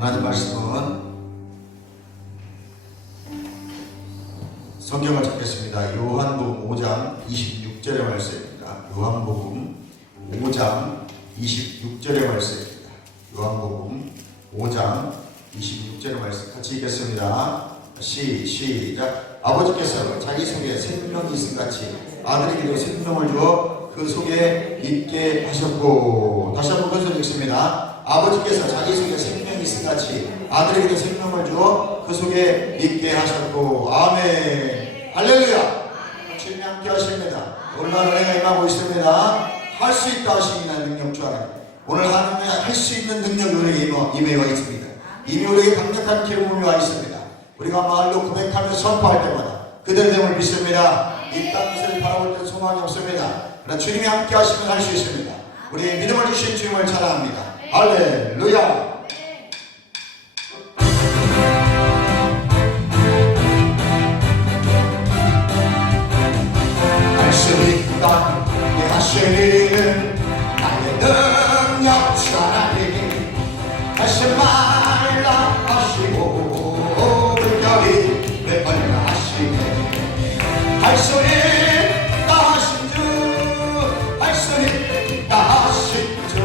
하나님 말씀은 성경을 찾겠습니다. 요한복음 5장 26절의 말씀입니다. 요한복음 5장 26절의 말씀입니다. 요한복음 5장 26절의 말씀 같이 읽겠습니다. 시작. 아버지께서 자기 속에 생명이 있음같이 아들에게도 생명을 주어 그 속에 있게 하셨고. 다시 한번 큰 소리 읽습니다. 아버지께서 자기 속에 생명이 있음같이 아들에게도 생명을 주어 그 속에 있게 하셨고. 아멘. 할렐루야. 주님이 함께 하십니다. 오늘날 은혜가 임하고 있습니다. 할 수 있다 하시는 능력 주 하나님, 오늘 하나님의 할 수 있는 능력이 우리에게 임해와 있습니다. 이미 우리에게 강력한 기름이 와 있습니다. 우리가 말로 고백하며 선포할 때마다 그들 됨을 믿습니다. 이 땅을 바라볼 때 소망이 없습니다. 그러나 주님이 함께 하시면 할 수 있습니다. 우리의 믿음을 주신 주님을 찬양합니다. 할렐루야. 할 수 있다 하시는 나의 능력 주 하나님, 하지 말라 하시고 불결이 내버려 하시네. 할 수 있다 하신 주, 할 수 있다 하신 주,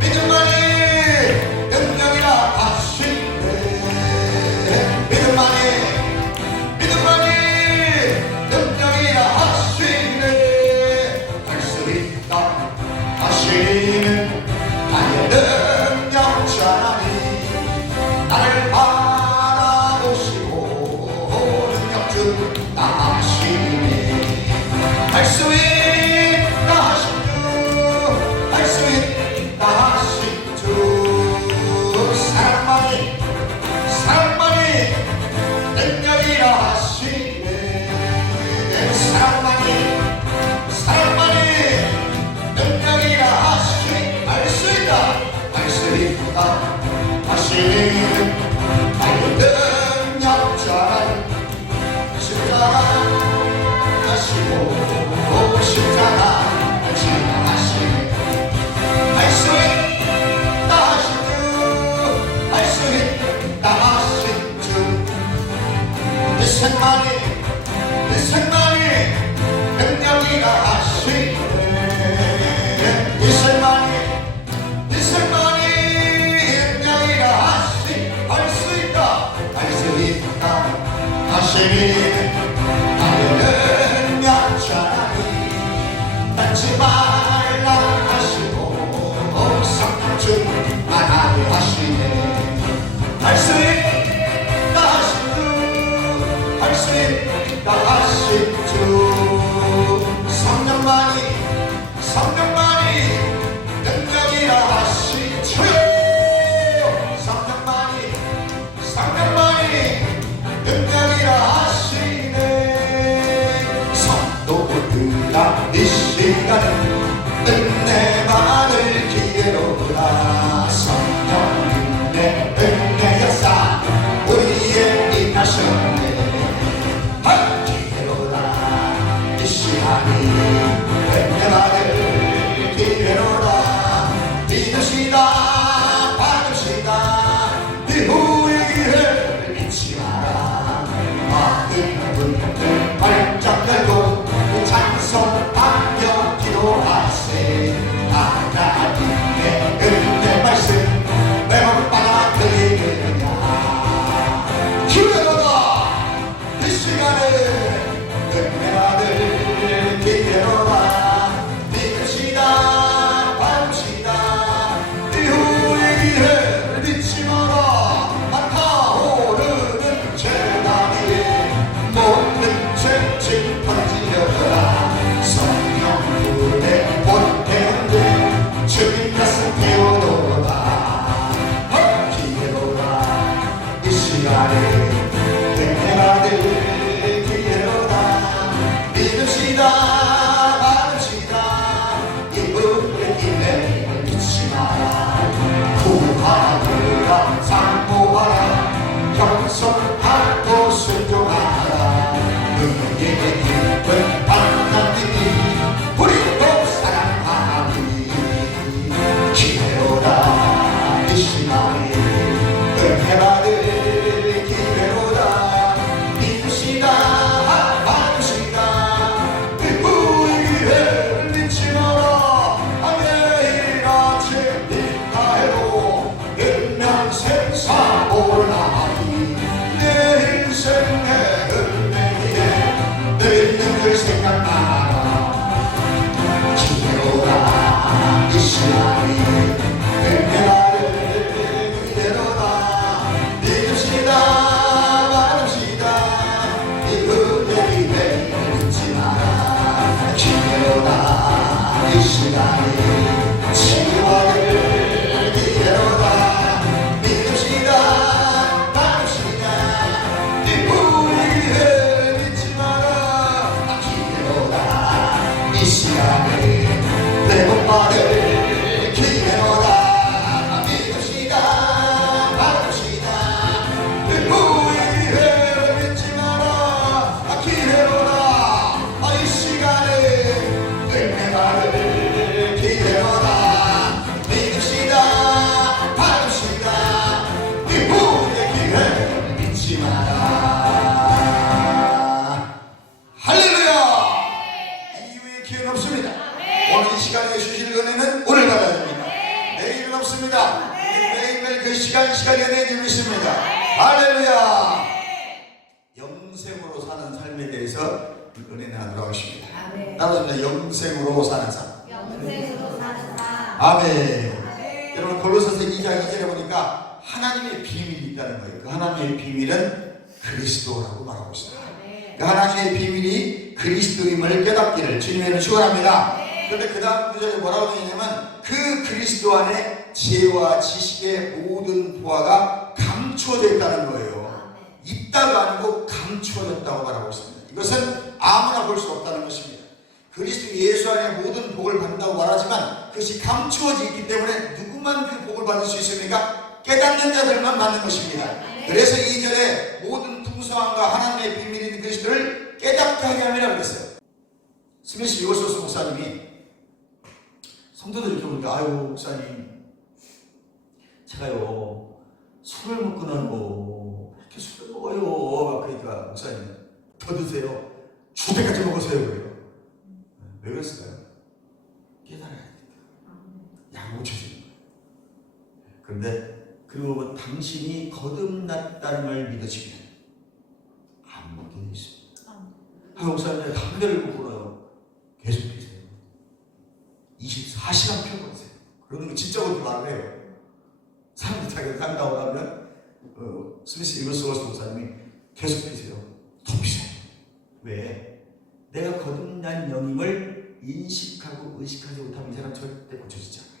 믿음만이 능력이라 하시네. 믿음만이 능력이라 하시네. 할 수 있다 하시는 나의 능력 주 하나님, 나를 바라보시고 능력 주 나시네. 할 수 있다 하신 주, 할 수 있다 하신 주, 사랑만이 능력이라 하시네. 사랑만이 능력이라 하시네. 할 수 있다 하시는 나의 능력 주 하나님, 십자가 하시고 십자가 하시네. 할 수 있다 하신 주, 할 수 있다 하신 주, 내 생만이 능력이라 하시네. 내 생만이 능력이라 하시네. 할 수 있다 하시는 나의 능력 주 하나님, 닫지 말라 하시고 성령 주 하나님 하시네. 할 수 있다 하신 주, 할 수 있다 하신 주, 성령만이 능력이라 하신 주, 성령만이 능력이라 하시네. 성도들아 이 시간은 은혜만을 기회로라. 성령님의 은혜 역사 우리의 임하셨네. 기회로라 이 시간이 은혜만을 기회로라. 믿으시다 받으시다 이후의 기회를 잊지 마라. 많은 분들 발짝 열고 찬송하며 기도하세. 하나님의 은혜 말씀 매번 받아들이느냐. 기회로다 이 시간에 은혜 받을 기회로다. 믿으시다 받으시다 이후의 기회를 잊지 마라. 타오르는 재단 위에 모든 죄 짚어지려라. 성령불에 본태운데 주님 가슴 태우노라. 기회로라 이 시간에 은혜 받을 기회로다. 믿으시다 받으시다 이분의 힘을 잊지 마라. 구하라 상모하라 겸손하고 순종하라. 은혜의 힘을 받나니 우리도 사랑하니. 기회로라 없습니다. 매일매일 그 시간이 내줄 믿습니다. 할렐루야. 영생으로 사는 삶에 대해서 은혜 나누라고 하십니다. 따라서 영생으로 사는 삶. 아멘. 여러분 골로새서 2장 2절에 보니까 하나님의 비밀이 있다는 거예요. 그 하나님의 비밀은 그리스도라고 말하고 있습니다. 그 하나님의 비밀이 그리스도임을 깨닫기를 주님에는 축원합니다. 그런데 그 다음 구절에 뭐라고 되어 있냐면 그 그리스도 안에 지혜와 지식의 모든 보화가 감추어져 있다는 거예요. 있다가 아니고 감추어졌다고 말하고 있습니다. 이것은 아무나 볼 수 없다는 것입니다. 그리스도 예수 안에 모든 복을 받는다고 말하지만 그것이 감추어져 있기 때문에 누구만 그 복을 받을 수 있습니까? 깨닫는 자들만 받는 것입니다. 그래서 2절에 모든 풍성함과 하나님의 비밀인 그리스도를 깨닫게 하게 함이라고 그랬어요. 스미스 위거소스 목사님이 성도들 이렇게 보니까 아유 목사님 제가요 술을 먹고는 이렇게 술을 먹어요. 그러니까 목사님 더 드세요. 죽을 때까지 먹으세요. 그래요. 왜 그랬을까요? 깨달아야 되니까. 약 못 쳐주는 거예요. 그런데 그리고 당신이 거듭났다는 걸 믿어지면 안 먹게 돼 있습니다. 목사님 담배를 못 끊어요. 계속 피세요. 24시간 펴보세요. 그러는 거 진짜 그렇게 말을 해요. 사람들이 자기가 간다고 하면 스미스 위거소스 목사님이 계속 피세요. 더 피세요. 왜? 내가 거듭난 영임을 인식하고 의식하지 못하면 이 사람 절대 고쳐지지 않아요.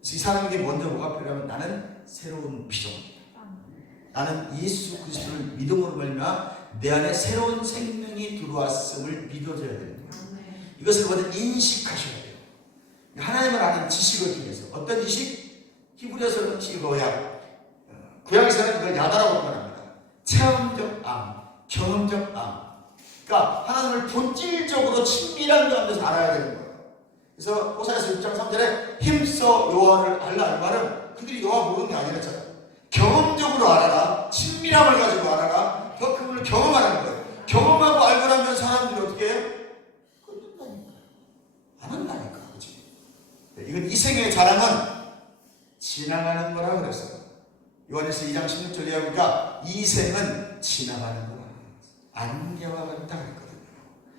그래서 이 사람에게 먼저 뭐가 필요하면 나는 새로운 피조물이다. 나는 예수 그리스도를 믿음으로 말미암아 내 안에 새로운 생명이 들어왔음을 믿어줘야 되는 거예요. 이것을 먼저 인식하셔야 돼요. 하나님을 아는 지식을 통해서 어떤 지식? 히브리서는 구약에서는 그걸 야다라고 말합니다. 체험적 암, 경험적 암. 그러니까 하나님을 본질적으로 친밀한 가운데서 알아야 되는 거예요. 그래서 호사에서 6장 3절에 힘써 여호와를 알라 이 말은 그들이 여호와 모르는 게 아니랬잖아요. 경험적으로 알아라. 친밀함을 가지고 알아라. 더 그분을 경험하라는 거예요. 경험하고 알고 나면 사람들이 어떻게 해요? 끊는다니까. 안 한다니까. 그렇지? 이건 이생의 자랑은 지나가는 거라고 그랬어요. 요한에서 2장 16절에 보니까 이 생은 지나가는 거라. 안개와 같다 그랬거든요.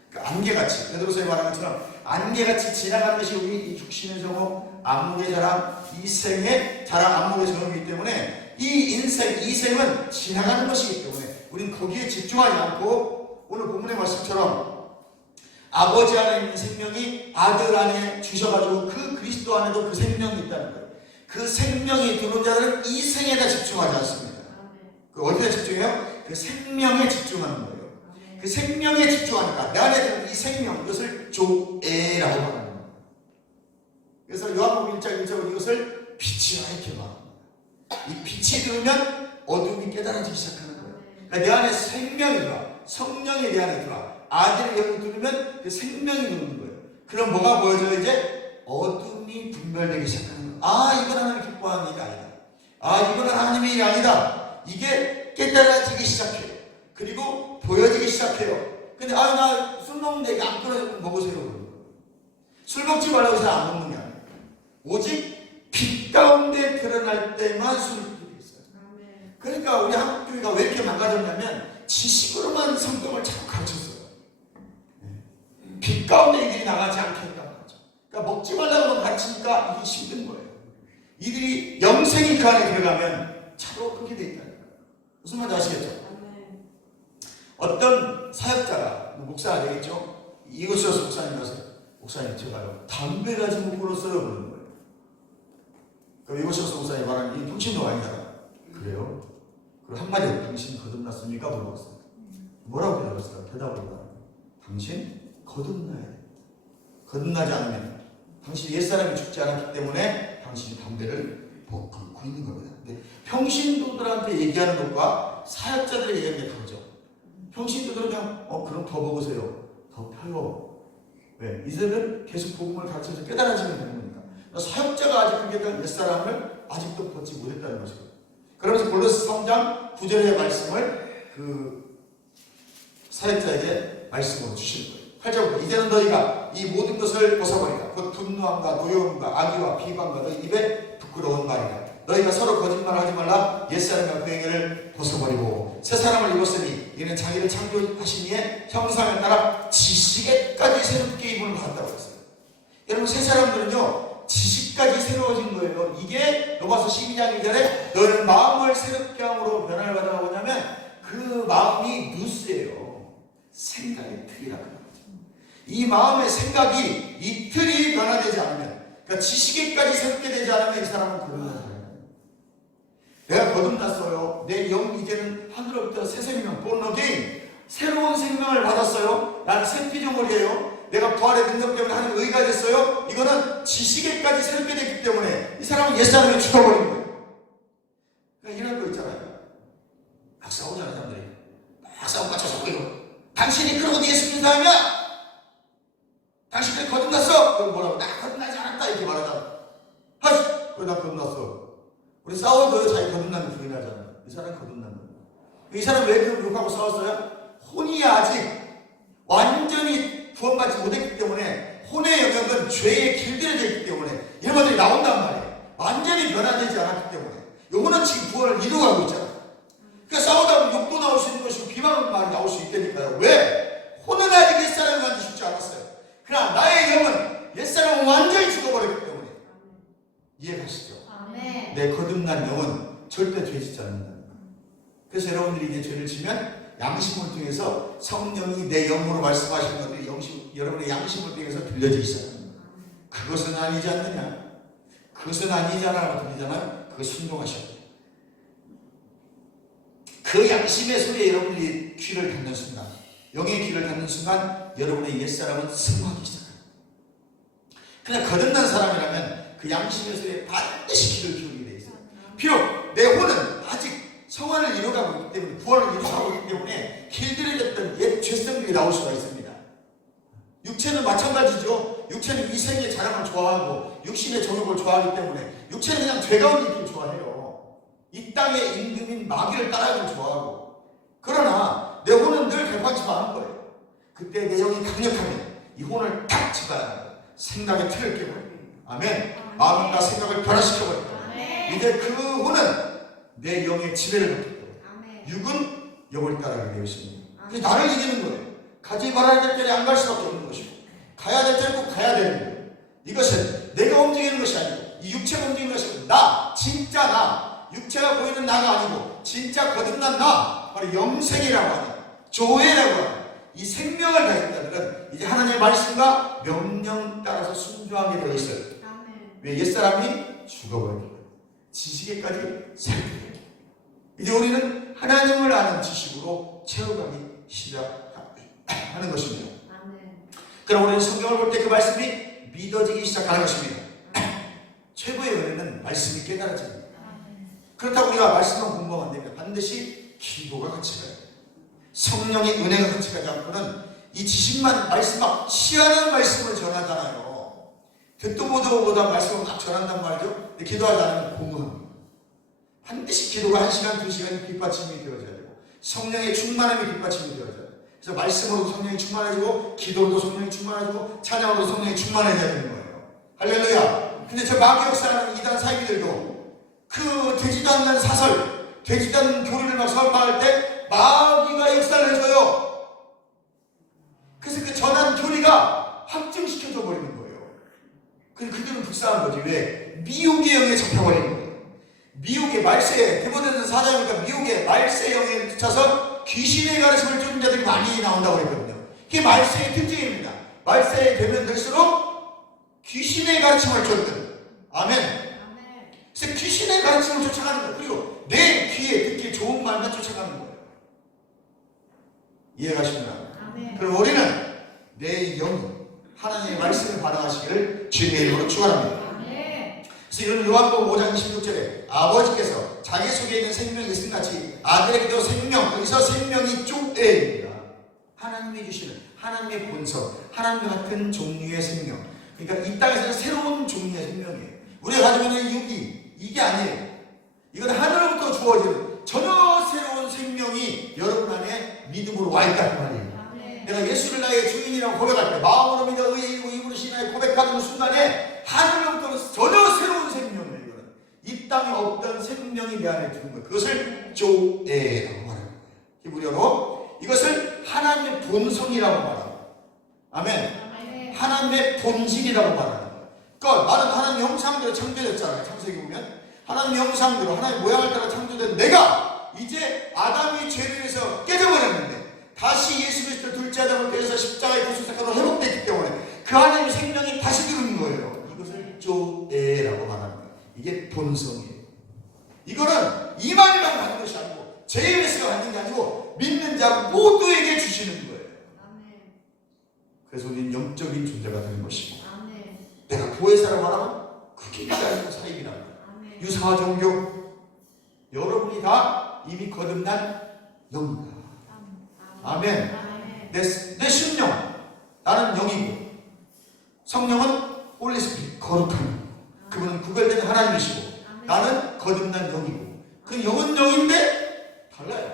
그 안개같이 베드로서에 말한 것처럼 안개같이 지나가는 것이 우리 육신의 정업, 안목의 자랑, 이 생의 자랑, 안목의 정업이기 때문에 이 인생, 이 생은 지나가는 것이기 때문에 우리는 거기에 집중하지 않고 오늘 본문의 말씀처럼 아버지 안에 있는 생명이 아들 안에 주셔가지고 그 그리스도 안에도 그 생명이 있다는 거예요. 그 생명이 들어온 자들은 이 생에다 집중하지 않습니다. 그 어디에 집중해요? 그 생명에 집중하는 거예요. 그 생명에 집중하니까 내 안에 들은 이 생명, 이것을 조에라고 말하는 거예요. 그래서 요한복음 1장 1절은 이것을 빛이라 이렇게 말합니다. 이 빛이 들으면 어둠이 깨달아지기 시작하는 거예요. 그러니까 내 안에 생명이 들어와, 성령이 내 안에 들어와, 아들의 영이 들으면 그 생명이 들어오는 거예요. 그럼 뭐가 보여져요? 이제 어둠이 분별되기 시작하는 거예요. 아, 이건 하나님이 기뻐하는 일이 아니다. 아, 이건 하나님의 일이 아니다. 이게 깨달아지기 시작해요. 그리고 보여지기 시작해요. 근데 나 술 먹는데 이게 안 끊어져. 먹으세요. 술 먹지 말라고 해서 안 먹는 게 아니에요. 오직 빛 가운데 드러날 때만 술을 먹게 있어요. 그러니까 우리 한국 교회가 왜 이렇게 망가졌냐면 지식으로만 성경을 자꾸 가르쳤어요. 빛 가운데 이들이 나가지 않게 했다는 거죠. 그러니까 먹지 말라고 가르치니까 이게 힘든 거예요. 이들이 영생이 그 안에 들어가면 차로 그렇게 돼 있다는 거예요. 무슨 말인지 아시겠죠? 어떤 사역자가 목사가 되겠죠? 이곳에서 목사님 가서 목사님 제가요 담배 가지고 끊었어요 그러는 거예요. 그럼 이곳에서 목사님 말하는 이 통신도 아니잖아. 그래요? 그럼 한마디 당신 거듭났습니까? 물어봤어요. 뭐라고 대답했어요? 대답을 말합니다. 당신 거듭나야 돼. 거듭나지 않으면 당신 옛사람이 죽지 않았기 때문에 당신이 담배를 못 끊고 있는 겁니다. 근데 평신도들한테 얘기하는 것과 사역자들의 얘기하는 게 다르죠. 평신도들은 그냥 그럼 더 먹으세요. 더 펴요. 왜? 이들은 계속 복음을 가르쳐서 깨달아지면 되는 거니까. 사역자가 아직 그게 옛사람을 아직도 벗지 못했다는 것이고. 그러면서 골로새 3장 9절의 말씀을 그 사역자에게 말씀으로 주시는 거예요. 8절 이제는 너희가 이 모든 것을 벗어버리라. 곧 분노함과 노여움과 악의와 비방과 너희 입에 너희가 서로 거짓말하지 말라. 옛사람과 그 행위를 벗어버리고 새 사람을 입었으니 이는 자기를 창조하신 이의 형상을 따라 지식에까지 새롭게 입음을 받았다고 했어요. 여러분, 새 사람들은요 지식까지 새로워진 거예요. 이게 로마서 12장 2절에 너희는 마음을 새롭게 함으로 변화를 받아가 뭐냐면 그 마음이 누스예요. 생각의 틀이라고 하는 거죠. 이 마음의 생각이 이 틀이 변화되지 않으면, 그러니까 지식에까지 새롭게 되지 않으면 이 사람은 거듭나지 않아요. 내가 거듭났어요. 내 영 이제는 하늘로부터 새 생명, born again, 새로운 생명을 받았어요. 나는 새 피조물이에요. 내가 부활의 능력 때문에 하나님 의가 됐어요. 이거는 지식에까지 새롭게 됐기 때문에 이 사람은 옛사람을 죽어버린 거예요. 그러니까 이런 거 있잖아요. 막 싸우잖아요, 사람들이. 막 싸우고 맞춰서 이거. 당신이 그러고 예수 믿는 사람이야? 당신이 거듭났어? 그럼 뭐라고? 나 거듭나지 않았다 이렇게 말하잖아. 하시! 왜 나 거듭났어? 우리 싸워도 자기 거듭난 게 부인하잖아요. 이 사람이 거듭난 거예요. 이 사람 왜 그 욕하고 싸웠어요? 혼이 아직 완전히 구원받지 못했기 때문에, 혼의 영역은 죄에 길들여져 있기 때문에 이런 것들이 나온단 말이에요. 완전히 변화되지 않았기 때문에. 요거는 지금 구원을 이루어가고 있잖아요. 그러니까 싸우다 보면 욕도 나올 수 있는 것이고 비방은 말이 나올 수 있다니까요. 왜? 혼은 아직 옛사람이 완전히 죽지 않았어요. 그러나 나의 영은 옛사람은 완전히 죽어버렸기 때문에. 이해가시죠? 아멘. 내 거듭난 영은 절대 죄짓지 않는다. 그래서 여러분들이 이제 죄를 지면 양심을 통해서 성령이 내 영으로 말씀하시는 것들이 여러분의 양심을 통해서 들려져 있어요. 그것은 아니지 않느냐? 그것은 아니잖아. 들리잖아요? 그거 순종하셔야 돼요. 그 양심의 소리에 여러분들이 귀를 닫는 순간, 영의 귀를 닫는 순간 여러분의 옛사람은 승화하기 시작해요. 그냥 거듭난 사람이라면 그 양심의 소리에 반드시 귀를 기울이게 돼 있어요. 비록 내 혼은 아직 성화를 이루어가고 있기 때문에, 구원을 이루어가고 있기 때문에 길들여졌던 옛 죄성들이 나올 수가 있습니다. 육체는 마찬가지죠. 육체는 이 생의 자랑을 좋아하고 육신의 정욕을 좋아하기 때문에 육체는 그냥 죄 가운데 있길 좋아해요. 이 땅의 임금인 마귀를 따라가길 좋아하고. 그러나 내 혼은 늘 개판치마하는 거예요. 그때 내 영이 강력하면 이 혼을 탁 집어야 합니다. 생각의 틀을 깨버립니다. 아멘. 마음과 생각을 변화시켜버립니다. 이제 그 혼은 내 영의 지배를 받기 때문에 육은 영을 따라가게 되어 있습니다. 그래서 나를 이기는 거예요. 가지 말아야 될 때에 안 갈 수밖에 없는 것이고, 가야 될 때는 꼭 가야 되는 거예요. 이것은 내가 움직이는 것이 아니고 이 육체가 움직이는 것이 아니고 나, 진짜 나, 육체가 보이는 나가 아니고 진짜 거듭난 나, 바로 영생이라고 하는, 조회라고 하는 이 생명을 가진 자들은 이제 하나님의 말씀과 명령 따라서 순종하게 되어 있어요. 왜? 옛사람이 죽어버린 거예요. 지식에까지 살펴요. 이제 우리는 하나님을 아는 지식으로 채워가기 시작하는 것입니다. 그럼 우리는 성경을 볼 때 그 말씀이 믿어지기 시작하는 것입니다. 최고의 은혜는 말씀이 깨달아집니다. 그렇다고 우리가 말씀만 공부하면 안 됩니다. 반드시 기도가 같이 가요. 성령의 은혜가 같이 가지 않고는 이 지식만, 말씀만 시하는 말씀을 전하잖아요. 듣도 보도 보다 말씀을 막 전한단 말이죠. 근데 기도하지 않으면 공허합니다. 반드시 기도가 1시간, 2시간이 뒷받침이 되어져야 되고 성령의 충만함이 뒷받침이 되어져야 돼요. 그래서 말씀으로도 성령이 충만해지고 기도로도 성령이 충만해지고 찬양으로도 성령이 충만해져야 되는 거예요. 할렐루야. 근데 저 마귀 역사하는 이단 사이비들도 그 되지도 않는 사설, 되지도 않는 교리를 막 설파할 때 마귀가 역사를 해줘요. 그래서 그 전한 교리가 확증시켜져 버리는 거예요. 근데 그들은 불쌍한 거지. 왜? 미혹의 영에 잡혀버리는 거예요. 미혹의 말세에, 데모데전서 4장이니까 미혹의 말세 영에 붙여서 귀신의 가르침을 쫓는 자들이 많이 나온다고 했거든요. 그게 말세의 특징입니다. 말세에 되면 될수록 귀신의 가르침을 쫓는. 아멘. 그래서 귀신의 가르침을 쫓아가는 거예요. 그리고 내 귀에 듣기 좋은 말만 쫓아가는 거예요. 이해가십니까? 그럼 우리는 내 영이 하나님의 말씀을 받아가시기를 주님의 이름으로 축원합니다. 그래서 이런 요한복음 5장 26절에 아버지께서 자기 속에 있는 생명이 있음같이 아들에게도 생명, 여기서 생명이 쪼에입니다. 하나님이 주시는 하나님의 본성, 하나님과 같은 종류의 생명. 그러니까 이 땅에서는 새로운 종류의 생명이에요. 우리가 가지고 있는 육이 이게 아니에요. 이건 하늘로부터 주어지는 전혀 새로운 생명이 여러분 안에 믿음으로 와 있다는 말이에요. 내가 예수를 나의 주인이라고 고백할 때 마음으로 믿어 의인이고 입으로 신하여 고백하는 순간에 하늘로부터 전혀 새로운 생명이에요. 이 땅에 없던 생명이 내 안에 들어온 거예요. 그것을 조에라고 말하는 거예요. 히브리어로 이것을 하나님의 본성이라고 말합니다. 아멘. 하나님의 본질이라고 말하는 거예요. 그러니까 나는 하나님의 형상대로 창조됐잖아요. 창세기 보면 하나님의 형상대로 하나님의 모양을 따라 창조된 내가 이제 아담이 죄를 해서 깨져버렸는데 다시 예수 그리스도 둘째 아담을 깨져서 십자가의 구속사건으로 회복됐기 때문에 그 하나님의 생명이 다시 들어오는 거예요. 이것을 조에라고 말하는 거예요. 이게 본성이에요. 이거는 이만희만 받는 것이 아니고 JMS가 받는 게 아니고 믿는 자 모두에게 주시는 거예요. 그래서 우리는 영적인 존재가 되는 것이고 내가 보혜사라고 하라면 그게 아니고 사입이라고 유사와 종교 여러분이 다 이미 거듭난 영이다. 아멘. 내 심령 나는 영이고 성령은 홀리스피릿 거룩한 영. 그분은 구별된 하나님이시고 나는 거듭난 영이고 그 영은 영인데 달라요.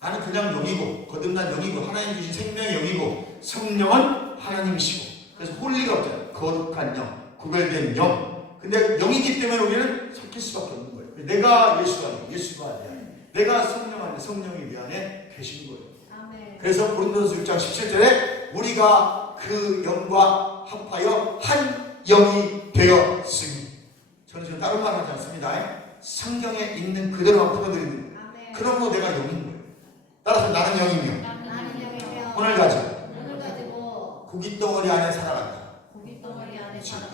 나는 그냥 영이고 거듭난 영이고 하나님 주신 생명의 영이고 성령은 하나님이시고 그래서 홀리가 없잖아요. 거룩한 영, 구별된 영. 근데 영이기 때문에 우리는 섞일 수밖에 없는 거예요. 내가 예수가 아니고 예수가 아니야. 내가 성령 안에 성령이 내 안에 계신 거예요. 아멘. 그래서 고린도전서 6장 17절에 우리가 그 영과 합하여 한 영이 되었으니 저는 지금 다른 말 하지 않습니다. 성경에 있는 그대로만 풀어드리는 거예요. 그러므로 내가 영인 거예요. 따라서 나는 영이며 오늘 가지고 고깃덩어리 안에 살아간다.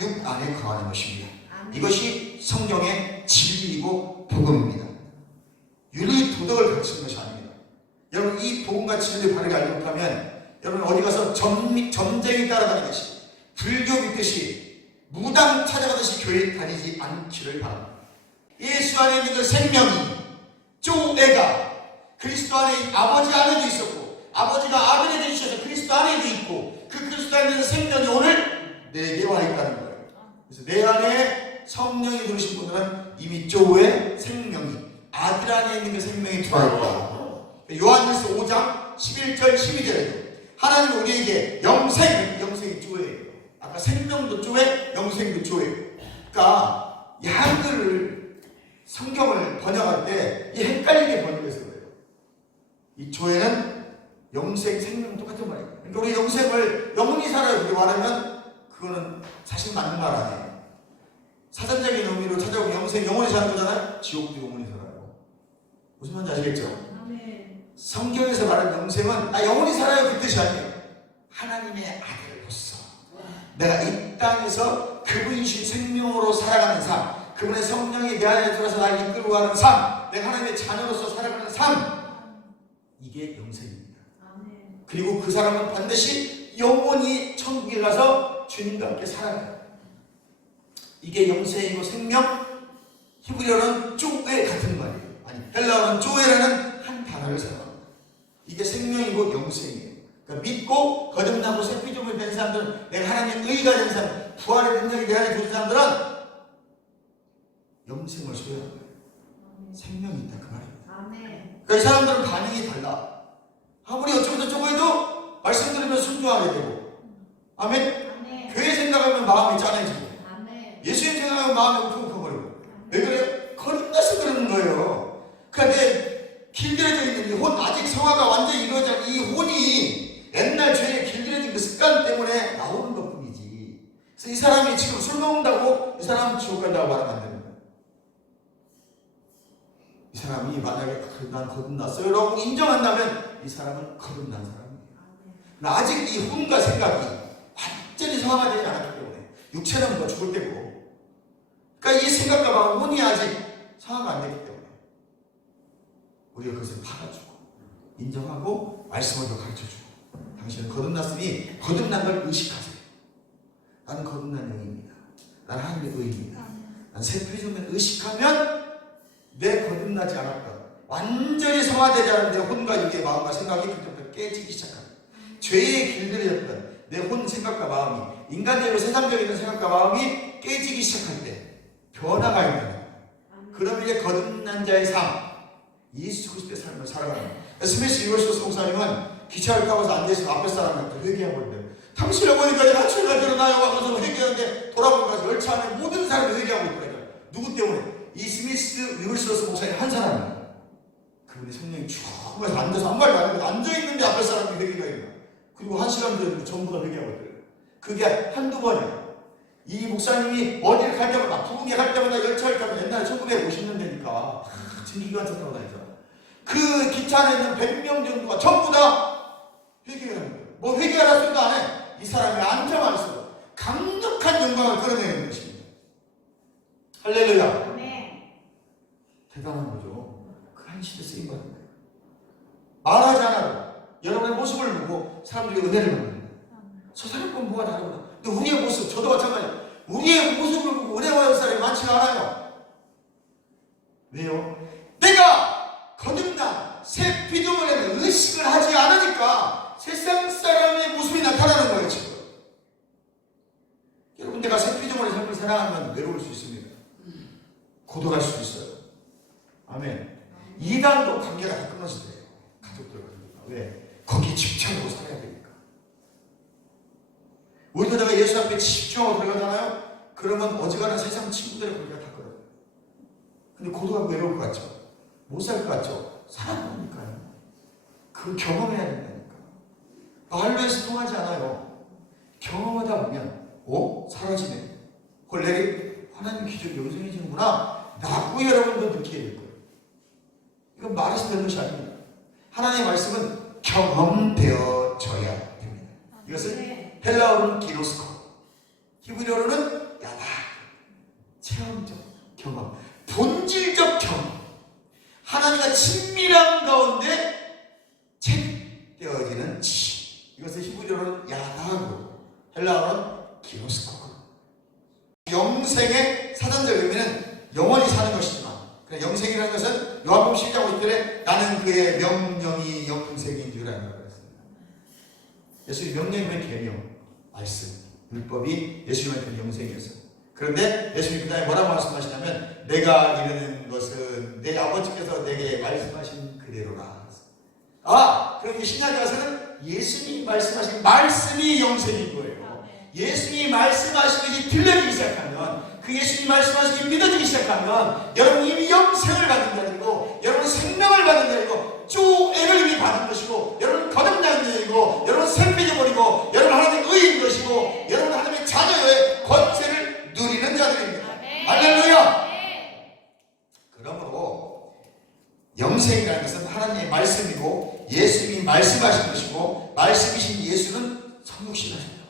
육 안에 거하는 것입니다. 이것이 성경의 진리이고 복음입니다. 윤리 도덕을 가르치는 것이 아닙니다. 여러분 이 복음과 진리를 바르게 알지 못하면 여러분 어디 가서 점쟁이 따라다니는 것이 불교 믿듯이 무당 찾아가듯이 교회 다니지 않기를 바랍니다. 예수 안에 있는 그 생명이 조애가 그리스도 안에 아버지 안에도 있었고 아버지가 아들에게 주셔서 그리스도 안에도 있고 그 그리스도 안에 있는 생명이 오늘 내게 와 있다는 거예요. 그래서 내 안에 성령이 들으신 분들은 이미 조의 생명이 아들 안에 있는 그 생명이 들어와 있다. 요한일서 5장 11절 12절에도 하나님은 우리에게 영생이 조예요. 아까 생명도 조예, 영생도 조예요. 그러니까 이 한글을 성경을 번역할 때 이 헷갈리게 번역해서 그래요. 이 조예는 영생, 생명 똑같은 말이에요. 그러니까 우리 영생을 영원히 살아요. 그렇게 말하면 그거는 사실 맞는 말 아니에요. 사전적인 의미로 찾아보면 영생, 영원히 사는 거잖아요. 지옥도 영원히 살아요. 무슨 말인지 아시겠죠? 성경에서 말하는 영생은 영원히 살아요 그 뜻이 아니에요. 하나님의 아들로서 내가 이 땅에서 그분이 주신 생명으로 살아가는 삶, 그분의 성령이 내 안에 들어서 나를 이끌고 가는 삶, 내가 하나님의 자녀로서 살아가는 삶, 이게 영생입니다. 그리고 그 사람은 반드시 영원히 천국에 가서 주님과 함께 살아가요. 이게 영생이고 생명, 히브리어는 쪼에 같은 말이에요. 아니 헬라어는 쪼에라는 한 단어를 사용합니다. 이게 생명이고 영생이에요. 그러니까 믿고 거듭나고 새 피조물이 된 사람들은 내가 하나님의 의가 된 사람, 부활의 능력이 내 안에 들어온 사람들은 영생을 소유하는 거예요. 생명이 있다 그 말이에요. 그러니까 이 사람들은 반응이 달라. 아무리 어쩌고저쩌고 해도 말씀 들으면 순종하게 되고 아멘. 교회 생각하면 마음이 짠해지고 예수님 생각하면 마음이 쿵쿵거리고 왜 그래요? 거듭나서 그러는 거예요. 그런데 길들여져 있는 이 혼, 아직 성화가 완전히 이루어지 않은 이 혼이 옛날 죄에 길들여진 그 습관 때문에 나오는 것 뿐이지. 그래서 이 사람이 지금 술 먹는다고 이 사람은 지옥 간다고 말하면 안 되는 거예요. 이 사람이 만약에 난 거듭났어요 라고 인정한다면 이 사람은 거듭난 사람이에요. 그러나 아직 이 혼과 생각이 완전히 성화가 되지 않았기 때문에 육체는 뭐 죽을 때고 그러니까 이 생각과 마음 혼이 아직 성화가 안 되기 때문에 우리가 그것을 받아주고 인정하고 말씀을 더 가르쳐주고 당신은 거듭났으니 거듭난 걸 의식하세요. 나는 거듭난 영입니다. 나는 하나님의 의입니다. 나는 새 피조물을 의식하면 내 거듭나지 않았던 완전히 성화되지 않은 내 혼과 육의 마음과 생각이 그때부터 깨지기 시작합니다. 죄에 길들여졌던 내 혼 생각과 마음이 인간적으로 세상적인 생각과 마음이 깨지기 시작할 때 변화가 있는 그러면 이제 거듭난 자의 삶 예수 그리스도의 삶을 살아가는 거예요. 스미스 유월스 목사님은 기차를 타고서 앉아있어 앞에 사람한테 회개하고 있는데 당신을 보니까 내가 죄가 드러나요 하고서 회개하는데 돌아보니까 열차 안에 모든 사람이 회개하고 있더라고요. 누구 때문에? 이 위글스워스 목사님 한 사람이에요. 그분이 성령이 쭉 앉아서 한 말도 안 하고 앉아있는데 앞에 사람이 회개가 있나. 그리고 1시간 전에 전부 다 회개하고 있더래요. 그게 한두 번이에요. 이 목사님이 어디를 갈 때마다, 부흥회 갈 때마다, 열차를 타면 옛날에 1950년대니까 증기관 타고 다니죠. 그 기차 안에 있는 100명 정도가 전부 다 회개를 하는 거예요. 뭐 회개하라 소리도 안 해. 이 사람이 앉아만 있어도 강력한 영광을 끌어내는 것입니다. 할렐루야. 네. 대단한 거죠. 그 한 시대 쓰임 받는 거예요. 말하지 않아도 여러분의 모습을 보고 사람들이 은혜를 받는 거예요. 저 사람 건 뭐가 다르구나. 근데 우리의 모습, 저도 마찬가지예요. 우리의 모습을 보고 은혜 받는 사람이 많지가 않아요. 왜요? 내가 거듭난 새 피조물에는 의식을 하지 않으니까 세상 사람의 모습이 나타나는 거예요, 지금. 여러분, 내가 새 피조물의 삶을 살아가면 외로울 수 있습니다. 고독할 수 있어요. 아멘. 이단도 관계가 다 끊어지대요. 가족들과. 왜? 거기 집착하고 살아야 되니까. 우리도 내가 예수 앞에 집중하고 들어가잖아요. 그러면 어지간한 세상 친구들의 관계가 다 끊어져요. 근데 고독하고 외로울 것 같죠? 못 살 것 같죠? 살아보니까요. 그걸 경험해야 된다니까. 말로 해서 통하지 않아요. 경험하다 보면 사라지네. 내게 하나님 기적이 영생해지는구나 라고 여러분도 느끼게 될 거예요. 이건 말해서 되는 것이 아닙니다. 하나님의 말씀은 경험되어져야 됩니다. 이것을 헬라어로는 기노스코, 히브리어로는 야다, 체험적 경험, 본질적 경험, 하나님과 친밀한 가운데 채되어지는 지, 이것을 히브리어로는 야다고, 헬라어로는 기노스코. 영생의 사전적 의미는 영원히 사는 것이지만, 영생이라는 것은 요한복음 12장 50절에 나는 그의 명령이 영생인 줄 알고 그랬습니다. 예수님 명령이면 계명, 말씀, 율법이 예수님한테는 영생이었어요. 그런데 예수님 그 다음에 뭐라고 말씀하시냐면 내가 이르는 것은 내 아버지께서 내게 말씀하신 그대로라. 그럼 신약에 와서는 예수님이 말씀하신 말씀이 영생인 거예요. 예수님이 말씀하신 것이 들려지기 시작하면, 그 예수님이 말씀하신 것이 믿어지기 시작하면 여러분 이미 영생을 받는 자리고, 여러분 생명을 받는 자리고, 조애를 이미 받은 것이고, 여러분 거듭난 자이고, 여러분 새빼져버리고, 여러분 하나님의 의인 것이고, 여러분 하나님의 자녀의 권세를 누리는 자들입니다. 할렐루야. 그러므로 영생이라는 것은 하나님의 말씀이고 예수님이 말씀하신 것이고, 말씀이신 예수는 성육신하셨다.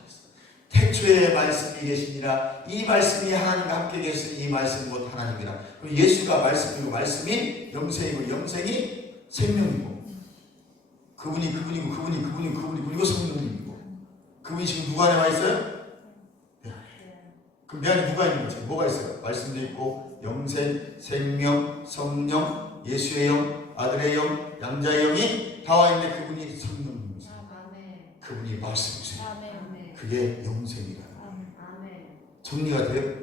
태초에 말씀이 계시니라. 이 말씀이 하나님과 함께 계시니 이 말씀 곧 하나님이라. 그럼 예수가 말씀이고 말씀이 영생이고 영생이 생명이고, 그분이 그분이고 성령님이고, 그분이 지금 누구 안에 와 있어요? 네. 그럼 내 안에 누가 있는 거지? 뭐가 있어요? 말씀도 있고 영생, 생명, 성령, 예수의 영, 아들의 영, 양자의 영이 다 와 있는데 그분이 성령님이세요. 그분이 말씀이세요. 그게 영생이라. 정리가 돼요?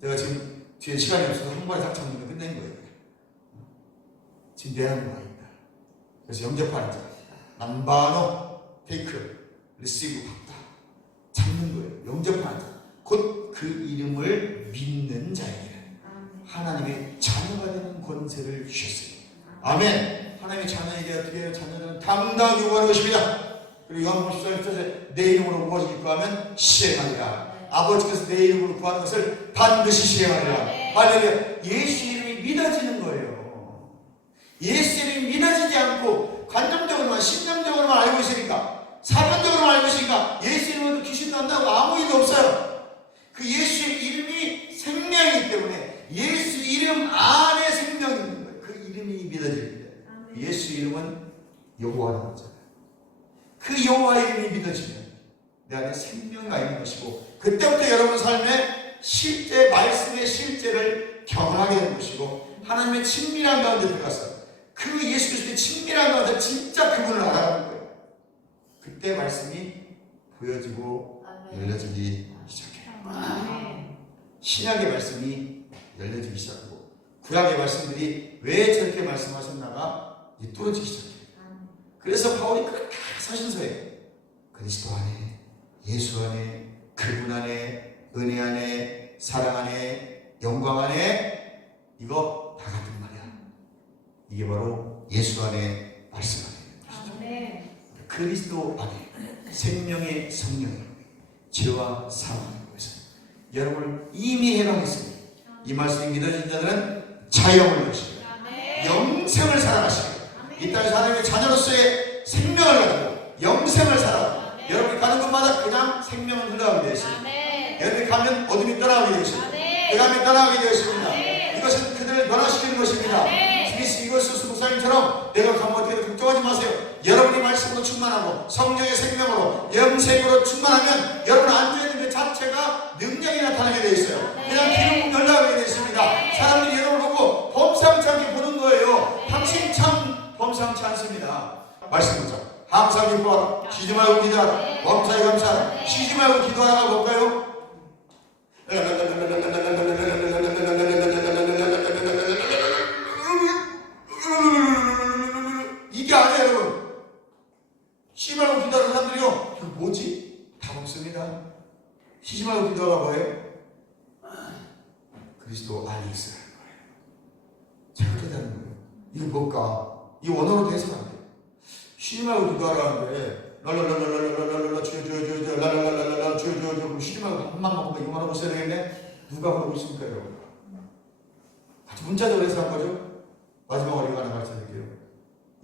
내가 지금 뒤에 시간이 없어서 한 번에 딱 정리가 끝낸 거예요. 지금 내 안에 와 있다. 그래서 영접하는 자, 남바노 테이크 리시브 받다, 잡는 거예요. 영접하는 자, 곧 그 이름을 믿는 자에게 하나님의 자녀가 되는 권세를 주셨어요. 아멘. 하나님의 자녀에게 어떻게 해요? 자녀들은 당당히 요구하는 것입니다. 그리고 요한복음 14절에 내 이름으로 무엇을 구하면 시행하리라. 아버지께서 내 이름으로 구하는 것을 반드시 시행하리라. 할렐루야. 예수 이름이 믿어지는 거예요. 예수 이름이 믿어지지 않고 관점적으로만, 신념적으로만 알고 있으니까, 사변적으로만 알고 있으니까 예수 이름으로 귀신 난다고 아무 의미 없어요. 그 예수의 이름이 생명이기 때문에 예수 이름 안에 생명이 있는 거예요. 그 이름이 믿어질 때 예수 이름은 여호와라는 거잖아요. 그 여호와 이름이 믿어지면 내 안에 생명이 있는 것이고, 그때부터 여러분 삶의 실제 말씀의 실제를 경험하게 되는 것이고, 하나님의 친밀한 가운데 들어가서 그 예수 그리스도의 친밀한 가운데 진짜 그분을 알아가는 거예요. 그때 말씀이 보여지고 열려지기 시작해요. 신약의 말씀이 열려지기 시작하고 구약의 말씀들이 왜 저렇게 말씀하셨나가 이제 뚫어지기 시작해요. 그래서 바울이 그렇게 사신서에 그리스도 안에, 예수 안에, 그분 안에, 은혜 안에, 사랑 안에, 영광 안에, 이거 다 이게 바로 예수 안에 말씀 안에 있는 것이죠. 아멘. 그리스도 안에 생명의 성령이 죄와 사망을 위해서 여러분을 이미 해방했습니다. 이 말씀이 믿어진 자들은 자유함을 누리시고 영생을 살아가시고 이 땅의 사람의 자녀로서의 생명을 가지고 영생을 살아 여러분이 가는 곳마다 그냥 생명은 흘러가게 되어 있습니다. 여러분이 가면 어둠이 떠나가게 되어 있습니다. 대감이 떠나가게 되어 있습니다. 이것은 그들을 변화시키는 것입니다. 스미스 이글스 목사님처럼 내가 가면 어떻게 걱정하지 마세요. 여러분이 말씀으로 충만하고 성령의 생명으로 영생으로 충만하면 여러분 앉아있는 그 자체가 능력이 나타나게 되어 있어요. 그냥 기름 열나가게 되어 있습니다. 사람들이 여러분을 보고 범상치 않게 보는 거예요. 당신 참 범상치 않습니다. 말씀 보자. 항상 기뻐하라. 쉬지 말고 기도하라. 범사에 감사하라. 쉬지 말고 기도하라 볼까요? 이게 아니에요, 여러분. 쉬지 말고 기도하는 사람들이요. 이거 뭐지? 답 없습니다. 쉬지 말고 기도하라 뭐예요? 그리스도 안에 있어야 하는 거예요. 잘못되는 거예요. 이거 뭘까? 이 원어로 해석 안 돼요. 쉬지 말고 기도하라는데 랄랄랄랄랄랄랄랄라 주여 랄랄랄랄랄라 주여 그럼 쉬지 말고 한만 먹으면 이거 하나 못 써야 되겠네? 누가 그러고 있습니까, 여러분? 아주 문자적으로 해석한 거죠? 마지막으로 이거 하나 말씀드릴게요.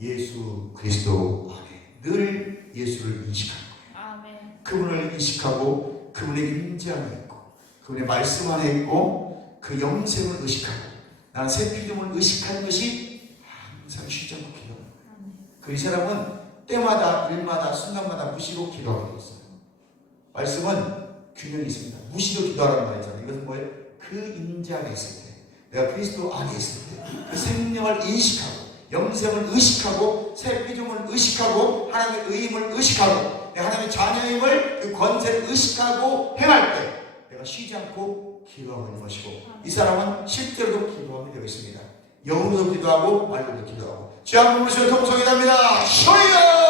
예수 그리스도 안에 늘 예수를 인식하는 거예요. 아멘. 그분을 인식하고 그분의 임재 안에 있고 그분의 말씀 안에 있고 그 영생을 의식하고 나는 새 피조물을 의식하는 것이 항상 쉬지 않고 기도합니다. 그 이 사람은 때마다 일마다 순간마다 무시로 기도하게 되어 있어요. 말씀은 균형이 있습니다. 무시로 기도하라는 말이잖아요. 이것은 뭐예요? 그 임재 안에 있을 때 내가 그리스도 안에 있을 때 그 생명을 인식하고 영생을 의식하고 새 피조물을 의식하고 하나님의 의임을 의식하고 하나님의 자녀임을 그 권세를 의식하고 행할 때 내가 쉬지 않고 기도하고 있는 것이고 이 사람은 실제로도 기도하게 되어 있습니다. 영으로도 기도하고 말로도 기도하고 죄악 물으시고 통성이 답니다. 쉬어요.